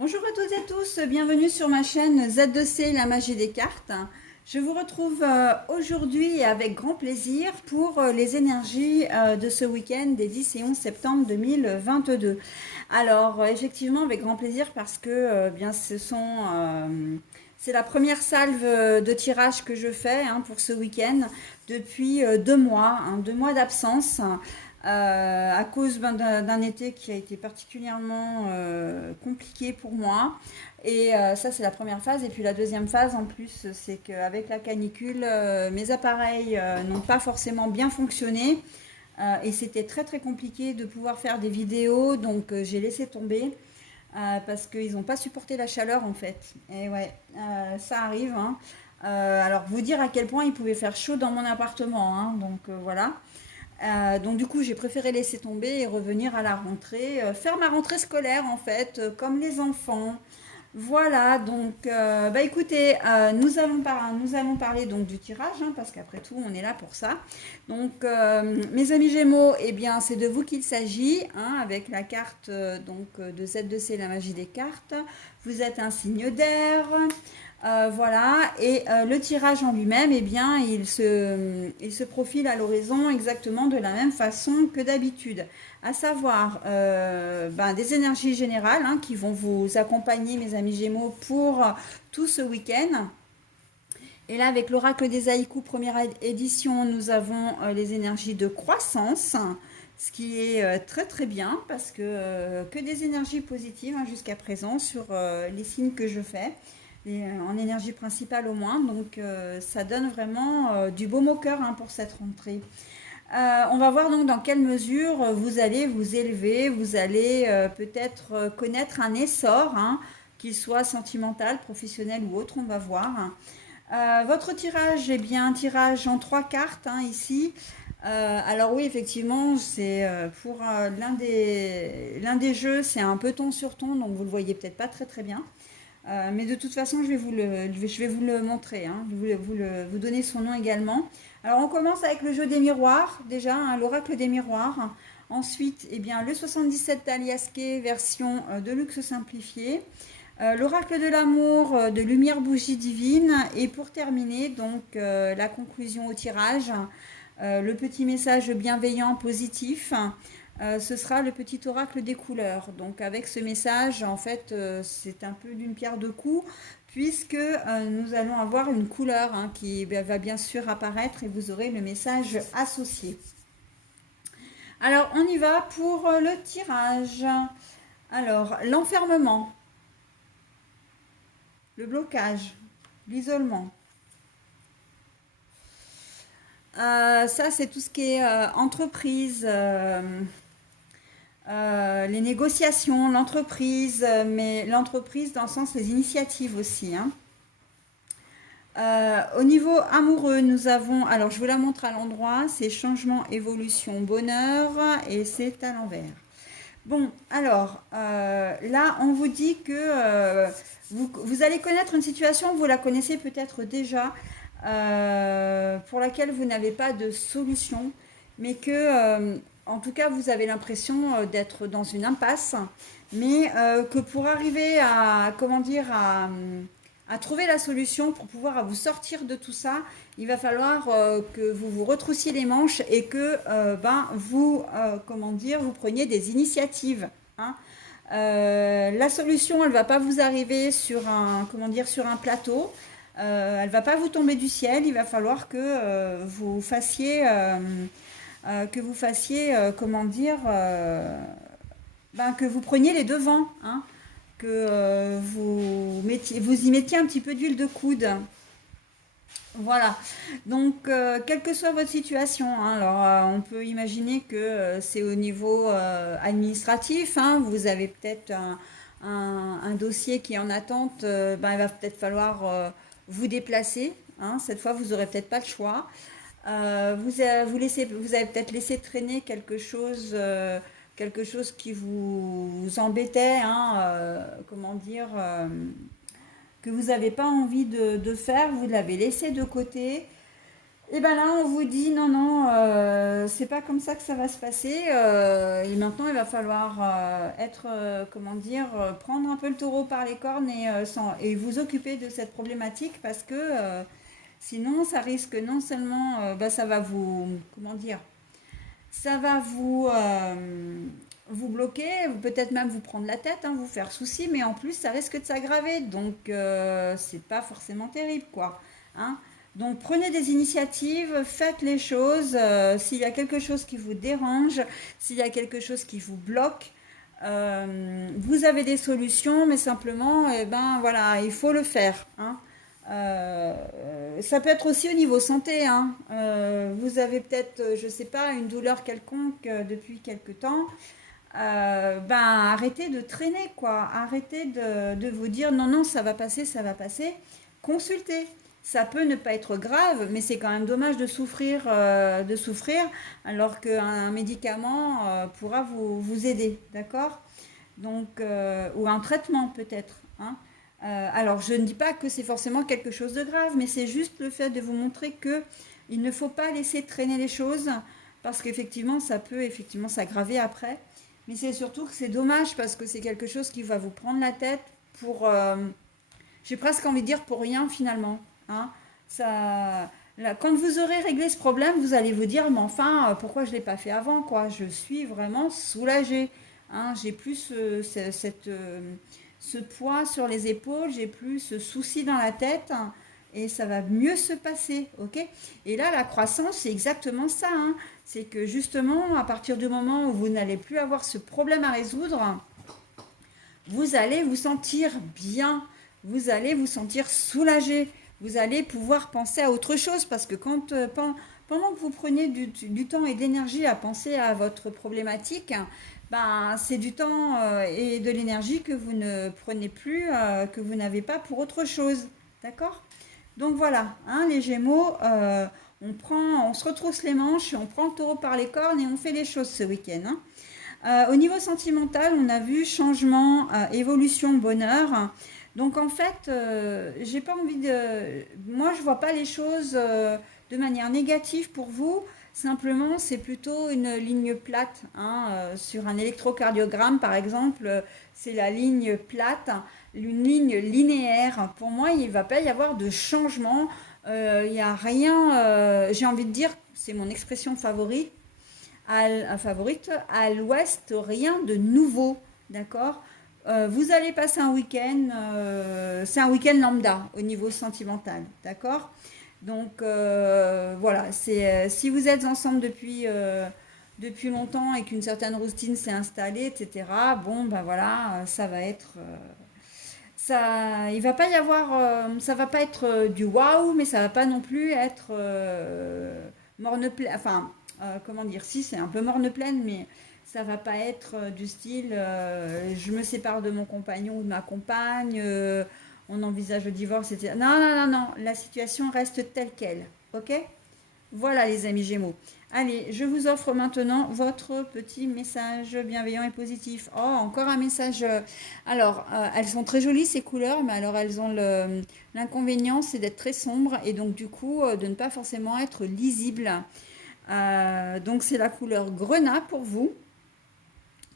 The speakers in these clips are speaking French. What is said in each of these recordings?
Bonjour à toutes et tous, bienvenue sur ma chaîne Z2C, la magie des cartes. Je vous retrouve aujourd'hui avec grand plaisir pour les énergies de ce week-end des 10 et 11 septembre 2022. Alors effectivement avec grand plaisir parce que bien c'est la première salve de tirage que je fais pour ce week-end depuis 2 mois, 2 mois d'absence. À cause d'un été qui a été particulièrement compliqué pour moi. Et ça, c'est la première phase. Et puis la deuxième phase, en plus, c'est qu'avec la canicule, mes appareils n'ont pas forcément bien fonctionné. Et c'était très très compliqué de pouvoir faire des vidéos. Donc j'ai laissé tomber. Parce qu'ils n'ont pas supporté la chaleur en fait. Et ouais, ça arrive. Alors vous dire à quel point il pouvait faire chaud dans mon appartement. Donc voilà. Donc du coup, j'ai préféré laisser tomber et revenir à la rentrée, faire ma rentrée scolaire en fait, comme les enfants. Voilà, donc bah écoutez, nous allons parler donc du tirage, parce qu'après tout, on est là pour ça. Donc, mes amis Gémeaux, eh bien, c'est de vous qu'il s'agit, avec la carte de Z2C, la magie des cartes. Vous êtes un signe d'air. Voilà, et le tirage en lui-même, eh bien, il se profile à l'horizon exactement de la même façon que d'habitude, à savoir des énergies générales qui vont vous accompagner, mes amis Gémeaux, pour tout ce week-end. Et là, avec l'oracle des haïkus première édition, nous avons les énergies de croissance, ce qui est très très bien parce que des énergies positives jusqu'à présent sur les signes que je fais en énergie principale au moins. Donc ça donne vraiment du baume au cœur pour cette rentrée. On va voir donc dans quelle mesure vous allez vous élever, vous allez peut-être connaître un essor, qu'il soit sentimental, professionnel ou autre, on va voir. Votre tirage est bien un tirage en 3 cartes ici. Alors oui, effectivement, c'est pour l'un des jeux, c'est un peu ton sur ton, donc vous le voyez peut-être pas très très bien. Mais de toute façon, je vais vous le montrer, vous donner son nom également. Alors, on commence avec le jeu des miroirs, déjà, l'oracle des miroirs. Ensuite, eh bien, le 77 d'Aliasqué, version de luxe simplifié. L'oracle de l'amour de lumière bougie divine. Et pour terminer, donc, la conclusion au tirage, le petit message bienveillant, positif. Ce sera le petit oracle des couleurs. Donc avec ce message, en fait, c'est un peu d'une pierre deux coups, puisque nous allons avoir une couleur qui va bien sûr apparaître et vous aurez le message associé. Alors on y va pour le tirage. Alors l'enfermement, le blocage, l'isolement. Ça c'est tout ce qui est entreprise. Les négociations, l'entreprise, mais l'entreprise dans le sens des initiatives aussi. Au niveau amoureux, nous avons, alors je vous la montre à l'endroit, c'est changement, évolution, bonheur, et c'est à l'envers. Bon, alors là, on vous dit que vous allez connaître une situation, vous la connaissez peut-être déjà, pour laquelle vous n'avez pas de solution, mais que, en tout cas, vous avez l'impression d'être dans une impasse, mais que pour arriver à, comment dire, à trouver la solution pour pouvoir vous sortir de tout ça, il va falloir que vous vous retroussiez les manches et que vous, comment dire, vous preniez des initiatives. La solution, elle ne va pas vous arriver sur un, comment dire, sur un plateau. Elle ne va pas vous tomber du ciel. Il va falloir que vous fassiez, comment dire, que vous preniez les devants, que vous y mettiez un petit peu d'huile de coude. Voilà. Donc, quelle que soit votre situation, alors on peut imaginer que c'est au niveau administratif. Vous avez peut-être un dossier qui est en attente. Il va peut-être falloir vous déplacer. Cette fois, vous n'aurez peut-être pas le choix. Vous avez peut-être laissé traîner quelque chose qui vous embêtait, comment dire, que vous n'avez pas envie de faire, vous l'avez laissé de côté Et ben là, on vous dit non, non, c'est pas comme ça que ça va se passer. Et maintenant, il va falloir être, comment dire, prendre un peu le taureau par les cornes et vous occuper de cette problématique parce que sinon, ça risque non seulement, ça va vous, comment dire, ça va vous bloquer, peut-être même vous prendre la tête, hein, vous faire souci, mais en plus, ça risque de s'aggraver. Donc, c'est pas forcément terrible, quoi. Hein. Donc, prenez des initiatives, faites les choses. S'il y a quelque chose qui vous dérange, s'il y a quelque chose qui vous bloque, vous avez des solutions, mais simplement, eh ben, voilà, il faut le faire. Hein. Ça peut être aussi au niveau santé. Hein. Vous avez peut-être, je sais pas, une douleur quelconque depuis quelque temps. Ben arrêtez de traîner quoi. Arrêtez de vous dire non non ça va passer, ça va passer. Consultez. Ça peut ne pas être grave, mais c'est quand même dommage de souffrir alors qu'un médicament pourra vous aider, d'accord? Donc, ou un traitement peut-être. Hein. Alors, je ne dis pas que c'est forcément quelque chose de grave, mais c'est juste le fait de vous montrer que il ne faut pas laisser traîner les choses parce qu'effectivement, ça peut effectivement s'aggraver après. Mais c'est surtout que c'est dommage parce que c'est quelque chose qui va vous prendre la tête pour, j'ai presque envie de dire pour rien finalement. Hein. Ça, là, quand vous aurez réglé ce problème, vous allez vous dire, mais enfin, pourquoi je ne l'ai pas fait avant quoi? Je suis vraiment soulagée. Hein. J'ai plus ce poids sur les épaules, j'ai plus ce souci dans la tête. Hein, et ça va mieux se passer, ok? Et là, la croissance, c'est exactement ça. Hein. C'est que justement, à partir du moment où vous n'allez plus avoir ce problème à résoudre, vous allez vous sentir bien, vous allez vous sentir soulagé, vous allez pouvoir penser à autre chose parce que pendant que vous prenez du temps et de l'énergie à penser à votre problématique, ben, c'est du temps et de l'énergie que vous ne prenez plus, que vous n'avez pas pour autre chose. D'accord? Donc voilà, hein, les Gémeaux, on se retrousse les manches, on prend le taureau par les cornes et on fait les choses ce week-end. Hein. Au niveau sentimental, on a vu changement, évolution, bonheur. Donc en fait, j'ai pas envie de. Moi, je vois pas les choses de manière négative pour vous. Simplement, c'est plutôt une ligne plate. Hein, sur un électrocardiogramme, par exemple, c'est la ligne plate, une ligne linéaire. Pour moi, il ne va pas y avoir de changement. Il n'y a rien. J'ai envie de dire, c'est mon expression favorite favorite, à l'ouest, rien de nouveau, d'accord. Vous allez passer un week-end, c'est un week-end lambda au niveau sentimental, d'accord. Donc voilà, si vous êtes ensemble depuis longtemps et qu'une certaine routine s'est installée, etc. Bon, ben voilà, ça va être ça, il va pas y avoir, ça va pas être du waouh, mais ça va pas non plus être morne pleine. Enfin, comment dire, si c'est un peu morne pleine, mais ça va pas être du style, je me sépare de mon compagnon ou de ma compagne, on envisage le divorce, etc. Non, non, non, non, la situation reste telle qu'elle, ok? Voilà les amis Gémeaux. Allez, je vous offre maintenant votre petit message bienveillant et positif. Oh, encore un message. Alors, elles sont très jolies ces couleurs, mais alors elles ont l'inconvénient, c'est d'être très sombres et donc du coup de ne pas forcément être lisibles. Donc c'est la couleur grenat pour vous,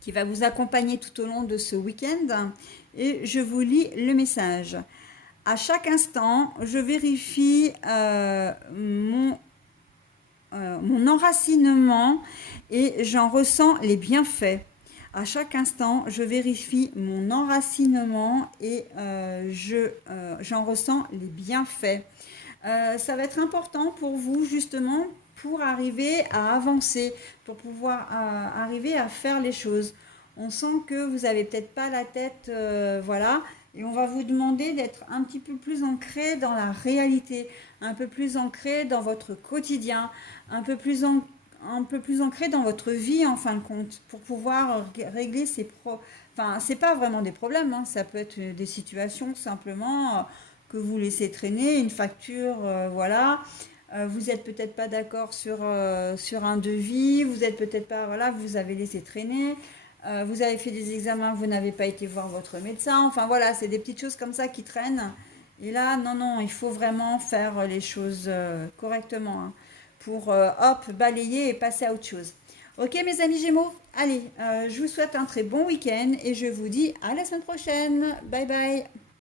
qui va vous accompagner tout au long de ce week-end. Et je vous lis le message. À chaque instant, je vérifie mon enracinement et j'en ressens les bienfaits. À chaque instant, je vérifie mon enracinement et j'en ressens les bienfaits. Ça va être important pour vous justement pour arriver à avancer, pour pouvoir arriver à faire les choses. On sent que vous n'avez peut-être pas la tête, voilà, et on va vous demander d'être un petit peu plus ancré dans la réalité, un peu plus ancré dans votre quotidien, un peu plus ancré dans votre vie en fin de compte, pour pouvoir régler ces Enfin, c'est pas vraiment des problèmes, hein, ça peut être des situations simplement que vous laissez traîner, une facture, voilà. Vous êtes peut-être pas d'accord sur un devis, vous êtes peut-être pas, voilà, vous avez laissé traîner. Vous avez fait des examens, vous n'avez pas été voir votre médecin. Enfin voilà, c'est des petites choses comme ça qui traînent. Et là, non, non, il faut vraiment faire les choses correctement. Hein. pour hop, balayer et passer à autre chose. Ok mes amis Gémeaux, allez, je vous souhaite un très bon week-end et je vous dis à la semaine prochaine. Bye bye.